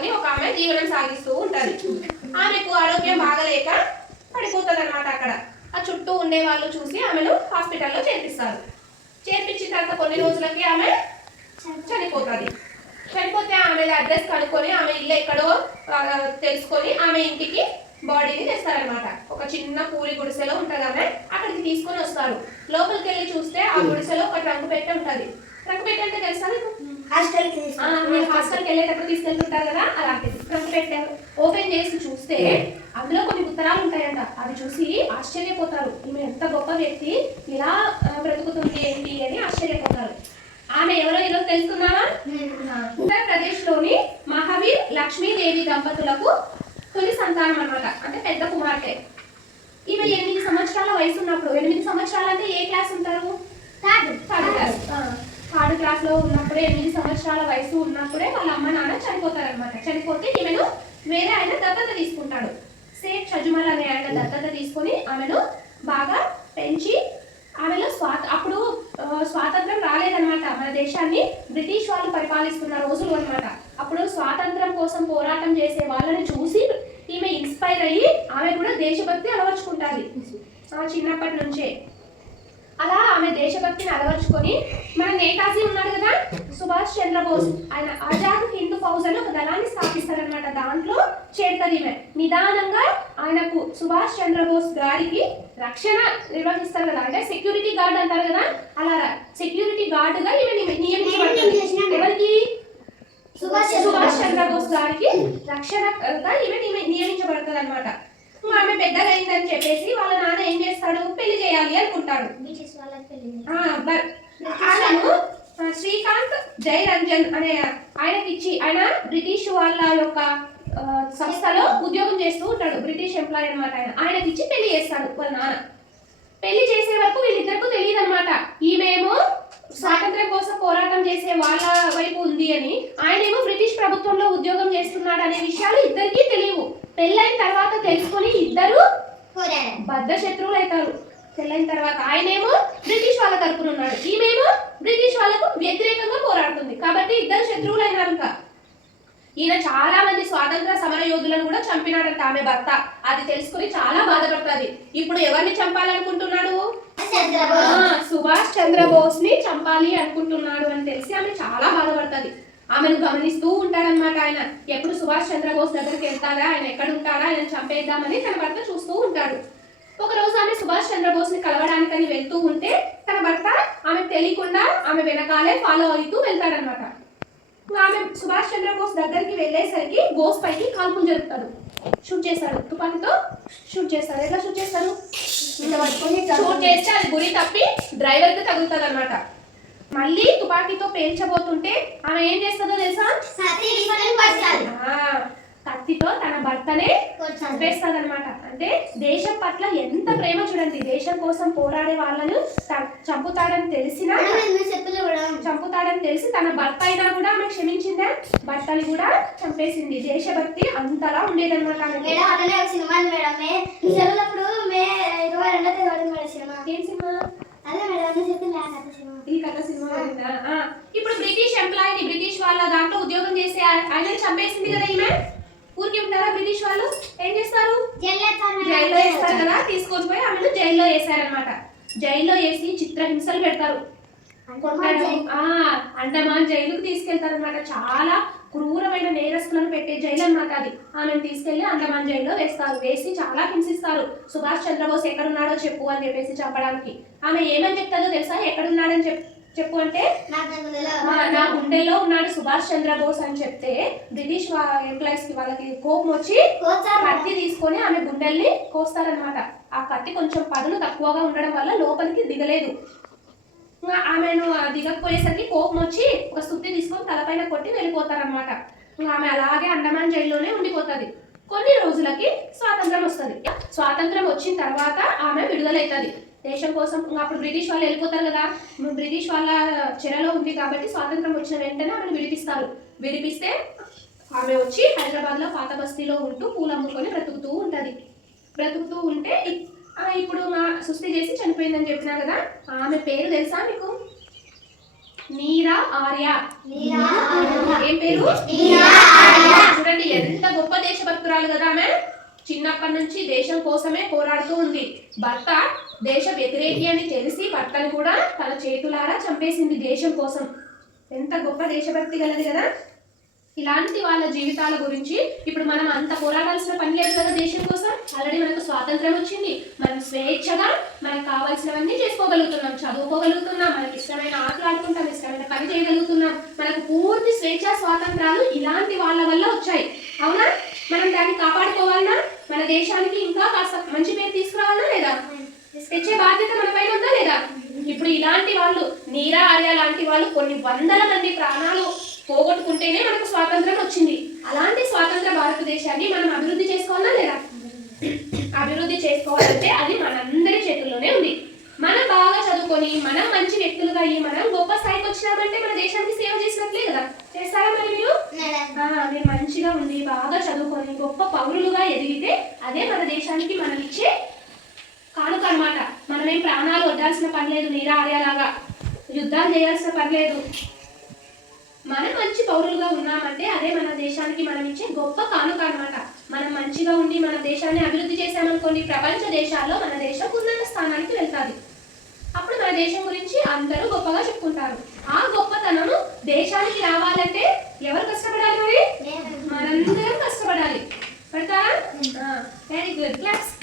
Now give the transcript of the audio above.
పెట్టుకొని ఒక ఆమె జీవనం సాగిస్తూ ఉంటుంది ఆమెకు ఆరోగ్యం బాగలేక పడిపోతుంది అనమాట అక్కడ. ఆ చుట్టూ ఉండే వాళ్ళు చూసి ఆమెను హాస్పిటల్లో చేర్పిస్తారు. చేర్పించిన తర్వాత కొన్ని రోజులకి ఆమె చనిపోతుంది. చనిపోతే ఆమె అడ్రస్ కనుక్కొని ఆమె ఇల్లు ఎక్కడో తెలుసుకొని ఆమె ఇంటికి బాడీని తెస్తారనమాట ఒక చిన్న పూరి గుడిసెలో ఉంటుంది ఆమె. అక్కడికి తీసుకొని వస్తారు. లోపలికి వెళ్ళి చూస్తే ఆ గుడిసెలో ఒక ట్రంక్ పెట్టి ఉంటుంది. ట్రంక్ పెట్టి అంటే తెలుసా హాస్టల్కి ఆ, మీరు హాస్టల్కి వెళ్ళేటప్పుడు తీసుకెళ్తుంటారు కదా అలాంటిది ట్రంక్ పెట్టె ఓపెన్ చేసి చూస్తే అందులో కొన్ని ఉత్తరాలు ఉంటాయంట. అవి చూసి ఆశ్చర్యపోతారు. ఈమె ఎంత గొప్ప వ్యక్తి ఇలా బ్రతుకుతుంది ఏంటి అని ఆశ్చర్యపోతారు. ఆమె ఎవరో ఈరోజు తెలుసుకున్నావా? ఉత్తరప్రదేశ్లోని మహావీర్ లక్ష్మీదేవి దంపతులకు తొలి సంతానం అన్నమాట. అంటే పెద్ద కుమార్తె. ఈమె ఎనిమిది సంవత్సరాల వయసు ఉన్నప్పుడు ఎనిమిది సంవత్సరాలు అంటే ఏ క్లాస్ ఉంటారు? Third third class. థర్డ్ క్లాస్లో ఉన్నప్పుడే ఎనిమిది సంవత్సరాల వయసు ఉన్నప్పుడే వాళ్ళ అమ్మ నాన్న చనిపోతారనమాట చనిపోతే ఈమెను వేరే ఆయన దత్తత తీసుకుంటాడు. సేట్ షజుమల్ అనే ఆయన దత్తత తీసుకొని ఆమెను బాగా పెంచి ఆమెలో స్వాత అప్పుడు స్వాతంత్రం రాలేదనమాట మన దేశాన్ని బ్రిటిష్ వాళ్ళు పరిపాలిస్తున్న రోజులు అన్నమాట. అప్పుడు స్వాతంత్రం కోసం పోరాటం చేసే వాళ్ళని చూసి ఈమె ఇన్స్పైర్ అయ్యి ఆమె కూడా దేశభక్తి అలవర్చుకుంటాది. ఆ, చిన్నప్పటి నుంచే. అలా ఆమె దేశభక్తిని అలవర్చుకొని మన నేతాజీ ఉన్నాడు కదా సుభాష్ చంద్రబోస్. ఆయన ఆజాద్ హిందూ ఫౌజ్ అని ఒక దళాన్ని స్థాపిస్తారనమాట దాంట్లో చేరుతుంది ఈమె. నిదానంగా ఆయనకు సుభాష్ చంద్రబోస్ గారికి రక్షణ నిర్వహిస్తారు కదా అంటే సెక్యూరిటీ గార్డ్ అంటారు కదా అలా సెక్యూరిటీ గార్డుగా ఈమె నియ- నియమించబడుతుంది ఎవరికి? సుభాష్ సుభాష్ చంద్రబోస్. గారికి రక్షణగా ఈమె నియమి- నియమించబడుతుంది అనమాట ఆమె పెద్దగా అయిందని చెప్పేసి వాళ్ళ నాన్న ఏం చేస్తాడు? పెళ్ళి చేయాలి అనుకుంటాడు. ఆయనను ఆ, శ్రీకాంత్ జయరంజన్ అనే ఆయనకి ఇచ్చి ఆయన బ్రిటిష్ వాళ్ళ యొక్క సంస్థలో ఉద్యోగం చేస్తూ ఉంటాడు బ్రిటిష్ ఎంప్లాయ్ అనమాట ఆయన. ఆయనకి ఇచ్చి పెళ్ళి చేస్తాడు వాళ్ళ నాన్న. పెళ్ళి చేసే వరకు వీళ్ళిద్దరికి తెలియదు అనమాట ఈమెమో స్వాతంత్ర్యం కోసం పోరాటం చేసే వాళ్ళ వైపు ఉంది అని ఆయనేమో బ్రిటిష్ ప్రభుత్వంలో ఉద్యోగం చేస్తున్నాడు అనే విషయాలు ఇద్దరికీ తెలియవు. పెళ్ళైన తర్వాత తెలుసుకొని ఇద్దరు బద్ధ శత్రువులు అవుతారు పెళ్ళైన తర్వాత ఆయనేమో బ్రిటిష్ వాళ్ళ తరపున ఉన్నాడు. ఈమెమో బ్రిటిష్ వాళ్ళకు వ్యతిరేకంగా పోరాడుతుంది. కాబట్టి ఇద్దరు శత్రువులు అయినారు ఈయన చాలా మంది స్వాతంత్ర సమర యోధులను కూడా చంపినాడంట ఆమె భర్త. అది తెలుసుకుని చాలా బాధపడుతుంది. ఇప్పుడు ఎవరిని చంపాలనుకుంటున్నాడు? సుభాష్ చంద్రబోస్. ని చంపాలి అనుకుంటున్నాడు అని తెలిసి ఆమె చాలా బాధపడుతుంది. ఆమెను గమనిస్తూ ఉంటాడనమాట ఆయన. ఎప్పుడు సుభాష్ చంద్రబోస్ దగ్గరికి వెళ్తారా ఆయన ఎక్కడ ఉంటారా ఆయన చంపేద్దామని తన భర్త చూస్తూ ఉంటాడు. ఒక రోజు ఆమె సుభాష్ చంద్రబోస్ని కలవడానికని వెళ్తూ ఉంటే తన భర్త ఆమె తెలియకుండా ఆమె వెనకాలే ఫాలో అవుతూ వెళ్తాడనమాట ఆమె సుభాష్ చంద్రబోస్ దగ్గరికి వెళ్ళేసరికి బోస్ పైకి కాల్పులు జరుపుతాడు. షూట్ చేస్తాడు తుపాకీతో షూట్ చేస్తాడు ఎట్లా షూట్ చేస్తారు? షూట్ చేస్తే అది గురి తప్పి డ్రైవర్కి తగులుతుంది అనమాట మళ్ళీ తుపాకీతో పేల్చబోతుంటే ఆమె ఏం చేస్తుందో తెలుసా? కత్తితో తన భర్తనే చంపేస్తుంది అనమాట అంటే దేశం పట్ల ఎంత ప్రేమ చూడండి. దేశం కోసం పోరాడే వాళ్ళను చంపుతాడని తెలిసినా చంపుతాడని తెలిసి తన భర్త అయినా కూడా ఆమె క్షమించిందా? భర్తని కూడా చంపేసింది. దేశభక్తి అంతలా ఉండేదన్నమాట సినిమా మేడం. మే ఇరవై రెండో తేదీ పడింది మేడం సినిమా. ఏం సినిమా? అదే మేడం చెప్పింది సినిమా. ఈ కథ సినిమా ఉందా? ఆ, ఇప్పుడు బ్రిటిష్ ఎంప్లాయీని బ్రిటిష్ వాళ్ళ దాంట్లో ఉద్యోగం చేసే ఆ- ఆయనని చంపేసింది కదా ఈమె? ఊరికి ఉంటారా బ్రిటిష్ వాళ్ళు? ఏం చేస్తారు? జైల్లో వేస్తారు కదా. తీసుకొని పోయి ఆమెను జైల్లో వేసారనమాట జైల్లో వేసి చిత్రహింసలు పెడతారు. అండమాన్ జైలుకు తీసుకెళ్తారు అనమాట చాలా క్రూరమైన నేరస్తులను పెట్టే జైలు అన్నమాట అది. ఆమెను తీసుకెళ్ళి అండమాన్ జైల్లో వేస్తారు. వేసి చాలా హింసిస్తారు. సుభాష్ చంద్రబోస్ ఎక్కడున్నాడో చెప్పు అని చెప్పేసి చెప్పడానికి. ఆమె ఏమని చెప్తారో తెలుసా? ఎక్కడున్నాడని చెప్ చెప్పు అంటే? నా గుండెల్లో ఉన్నాడు సుభాష్ చంద్రబోస్ అని చెప్తే బ్రిటిష్ ఎంప్లాయీస్కి వాళ్ళకి కోపం వచ్చి. కత్తి తీసుకొని ఆమె గుండెల్ని కోస్తారనమాట ఆ కత్తి కొంచెం పదును తక్కువగా ఉండడం వల్ల లోపలికి దిగలేదు. ఇంకా ఆమెను దిగకపోయేసరికి కోపం వచ్చి ఒక సుత్తి తీసుకొని తలపైన కొట్టి వెళ్ళిపోతారనమాట ఆమె అలాగే అండమాన్ జైల్లోనే ఉండిపోతుంది. కొన్ని రోజులకి స్వాతంత్రం వస్తుంది. స్వాతంత్రం వచ్చిన తర్వాత ఆమె విడుదలవుతుంది దేశం కోసం అప్పుడు బ్రిటిష్ వాళ్ళు వెళ్ళిపోతారు కదా. బ్రిటిష్ వాళ్ళ చెరలో ఉంది కాబట్టి స్వాతంత్రం వచ్చిన వెంటనే ఆమెను విడిపిస్తారు. విడిపిస్తే ఆమె వచ్చి హైదరాబాద్లో పాత బస్తీలో ఉంటూ పూలు అమ్ముకొని బ్రతుకుతూ ఉంటుంది. బ్రతుకుతూ ఉంటే ఇప్పుడు మా సుస్థి చేసి చనిపోయిందని చెప్పినా కదా. ఆమె పేరు తెలుసా మీకు? నీరా ఆర్య. ఏం పేరు. చూడండి ఎంత గొప్ప దేశభక్తురాలు కదా ఆమె. చిన్నప్పటి నుంచి దేశం కోసమే పోరాడుతూ ఉంది. భర్త దేశ వ్యతిరేకి అని తెలిసి భర్తను కూడా తన చేతులారా చంపేసింది దేశం కోసం. ఎంత గొప్ప దేశభక్తి గలది కదా! ఇలాంటి వాళ్ళ జీవితాల గురించి ఇప్పుడు మనం అంత పోరాడాల్సిన పని లేదు కదా దేశం కోసం. ఆల్రెడీ మనకు స్వాతంత్రం వచ్చింది. మనం స్వేచ్ఛగా మనకు కావాల్సినవన్నీ చేసుకోగలుగుతున్నాం. చదువుకోగలుగుతున్నాం. మనకి ఇష్టమైన ఆటలు ఆడుకుంటాం. ఇష్టమైన పని చేయగలుగుతున్నాం. మనకు పూర్తి స్వేచ్ఛ స్వాతంత్రాలు ఇలాంటి వాళ్ళ వల్ల వచ్చాయి. అవునా? మనం దాన్ని కాపాడుకోవాలన్నా మన దేశానికి ఇంకా కాస్త మంచి పేరు తీసుకురావాలా లేదా? తెచ్చే బాధ్యత మన పైన ఉందా లేదా? ఇప్పుడు ఇలాంటి వాళ్ళు నీరా ఆర్య లాంటి వాళ్ళు కొన్ని వందల మంది ప్రాణాలు పోగొట్టుకుంటేనే మనకు స్వాతంత్రం వచ్చింది. అలాంటి స్వాతంత్ర భారతదేశాన్ని మనం అభివృద్ధి చేసుకోవాలా లేదా? అభివృద్ధి చేసుకోవాలంటే అది మనందరి చేతుల్లోనే ఉంది. మనం బాగా చదువుకొని మనం మంచి వ్యక్తులుగా అయ్యి మనం గొప్ప స్థాయికి వచ్చినామంటే మన దేశానికి సేవ చేసినట్లే కదా. చేస్తారా మరి మీరు? మీరు మంచిగా ఉండి బాగా చదువుకొని గొప్ప పౌరులుగా ఎదిగితే అదే మన దేశానికి మనం ఇచ్చే కానుక అనమాట మనమేం ప్రాణాలు వద్దాల్సిన పని లేదు నీరా ఆర్యాలాగా యుద్ధాలు చేయాల్సిన పని లేదు. మనం మంచి పౌరులుగా ఉన్నామంటే అదే మన దేశానికి మనం ఇచ్చే గొప్ప కానుక అనమాట మనం మంచిగా ఉండి మన దేశాన్ని అభివృద్ధి చేశామనుకోండి ప్రపంచ దేశాల్లో మన దేశం ఉన్నత స్థానానికి వెళ్తాది. అప్పుడు మన దేశం గురించి అందరూ గొప్పగా చెప్పుకుంటారు. ఆ గొప్పతనము దేశానికి రావాలంటే ఎవరు కష్టపడాలి మరి? మనందరం కష్టపడాలి. పడతారా? Very good class